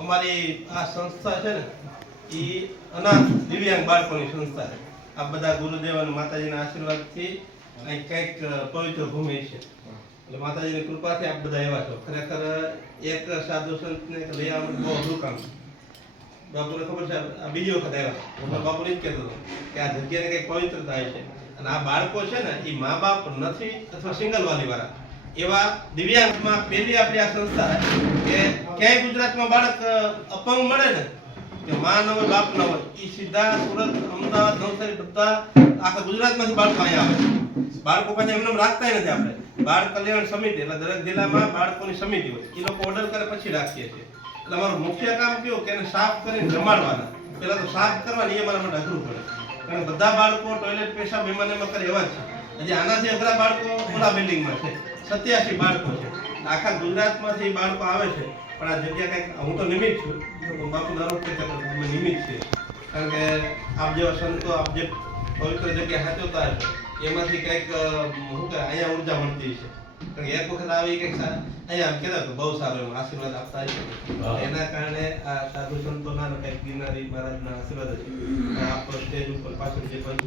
અમારી આ સંસ્થા છે ને એ અનાથ દિવ્યાંગ બાળકોની સંસ્થા છે. આ બધા ગુરુદેવ અને માતાજીના આશીર્વાદથી અહીં કંઈક પવિત્ર ભૂમિ છે. એટલે માતાજીની કૃપાથી આપ બધા એવા છો. ખરેખર, એક સાધુ સંતને લઈ આવવાનું બહુ અઘરું કામ બાપુને ખબર છે, આ બીજી વખત આવ્યા હું બાપુને જ કહેતો હતો કે આ જગ્યાને કંઈક પવિત્રતા છે. અને આ બાળકો છે ને એ મા બાપ નથી અથવા સિંગલ વાલી વાળા એવા દિવ્યાંગમાં પહેલી આપણી આ સંસ્થા કે ક્યાંય ગુજરાતમાં બાળક અપંગ મળે ને, કે માં ન હોય, બાપ ન હોય એ સીધા સુરત, અમદાવાદ, નવસારી બધા આખા ગુજરાતમાંથી બાળકો અહીંયા આવે છે. બાળકો પાછા એમને એમ રાખતા નથી આપણે. બાળ કલ્યાણ સમિતિ એટલે દરેક જિલ્લામાં બાળકોની સમિતિ હોય. એ લોકો ઓર્ડર કરે પછી રાખીએ છીએ. એટલે અમારું મુખ્ય કામ કેવું કે એને સાફ કરીને જમાડવાના. પહેલા તો સાફ કરવાની એ મારા માટે અઘરું પડે. કારણ બધા બાળકો ટોયલેટ પેશાબ એમાં એમાં કરે એવા જ છે. હજી આનાથી અઘરા બાળકો ઓલા બિલ્ડિંગમાં છે. સત્યાસી બાળકો છે. આખા ગુજરાતમાંથી બાળકો આવે છે પણ આ જગ્યા કંઈક હું તો નિમિત્ત છું. બાપુ કહેતા કે અમે નિમિત્ત છીએ. કારણ કે આપ જેવા સંતો આપ જે પવિત્ર જગ્યા સાચવતા છે એમાંથી કંઈક શું કહે અહીંયા ઊર્જા મળતી છે કારણ કે એક વખત આવી કંઈક અહીંયા અહીંયા કહેતા તો બહુ સારો એમ આશીર્વાદ આપતા છે એના કારણે આ સાધુ સંતોના કંઈક ગિરનારી મહારાજના આશીર્વાદ છે આપ સ્ટેજ ઉપર પાછળ જે પંચ